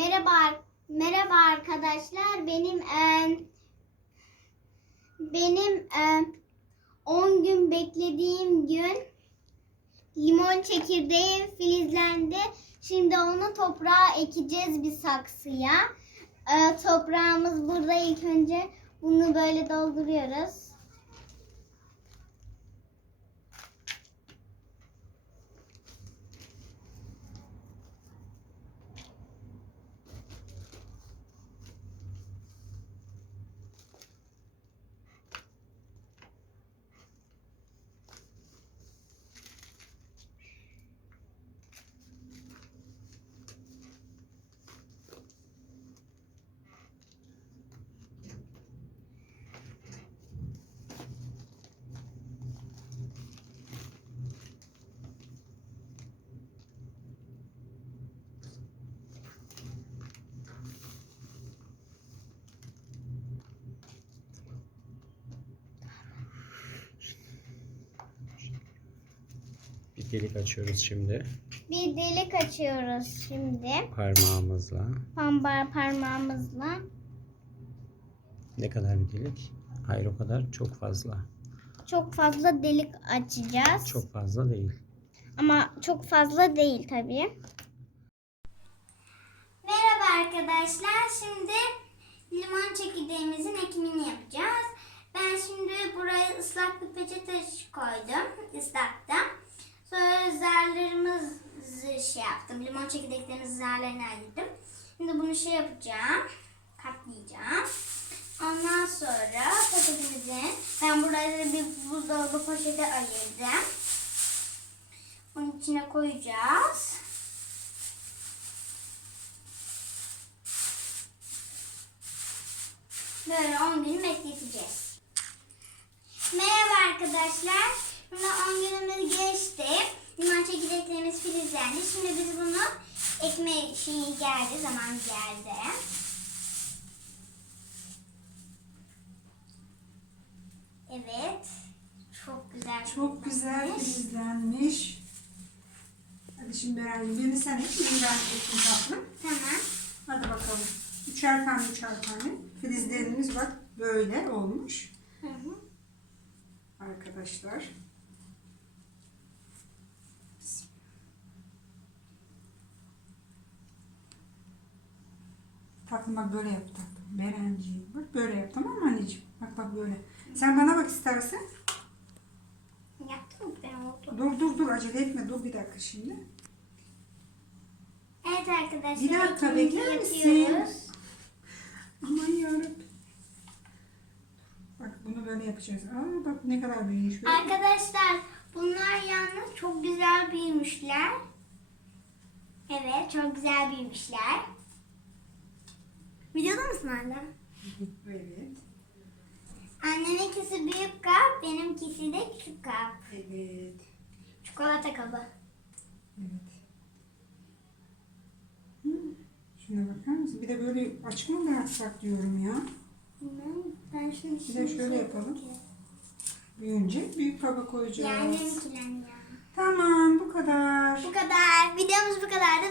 Merhaba merhaba arkadaşlar. Benim e, benim 10 gün beklediğim gün limon çekirdeği filizlendi. Şimdi onu toprağa ekeceğiz bir saksıya. E, toprağımız burada ilk önce bunu böyle dolduruyoruz. Delik açıyoruz şimdi Bir delik açıyoruz şimdi. parmağımızla. Pambar parmağımızla. Ne kadar bir delik? Hayır o kadar çok fazla. Çok fazla delik açacağız. Çok fazla değil. Ama çok fazla değil tabii. Merhaba arkadaşlar. Şimdi limon çekirdeğimizin ekimini yapacağız. Ben şimdi buraya ıslak bir peçete koydum. ıslattım. Zarlarımızı şey yaptım. Limon çekirdeklerinin zarlarını ayırdım. Şimdi bunu şey yapacağım. Katlayacağım. Ondan sonra poşetimizin ben buraya bir buzdolabı poşeti ayırdım. Onun içine koyacağız. Böyle 10 gün bekleteceğiz. Merhaba arkadaşlar. Şimdi 10 günümüz geçti. Limon çekirdeklerimiz filizlendi. Şimdi biz bunu ekme şeyi geldi, zaman geldi. Evet. Çok güzel. Çok güzel filizlenmiş. Hadi şimdi Beren'cim birini sen ek, birini ben ekeyim tatlım. Tamam. Hadi bakalım. Üçer tane üçer tane. Filizlerimiz bak böyle olmuş. Hı hı. Arkadaşlar. Tatlım bak böyle yap tatlım. Berenciğim. Bak böyle yap tamam mı anneciğim? Bak bak böyle. Sen bana bak istersen. Yaptın mı ben oldu? Dur dur dur acele etme. Dur bir dakika şimdi. Evet arkadaşlar. Bir dakika, bekler misin? Aman yarabbim. Bak bunu böyle yapacağız. Aa bak ne kadar büyümüş. Böyle. Arkadaşlar bunlar yalnız çok güzel büyümüşler. Evet çok güzel büyümüşler. Videoda mısın anne? Evet. Anneminkisi büyük kap, benimkisi de küçük kap. Evet. Çikolata kabı. Evet. Hı. Şuna bakar mısın? Bir de böyle açık mı bıraksak diyorum ya. Ben şunu Bir de şöyle yapalım. Büyüyünce büyük kaba koyacağız. Yani benimkiler ya. Tamam bu kadar. Bu kadar. Videomuz bu kadardı.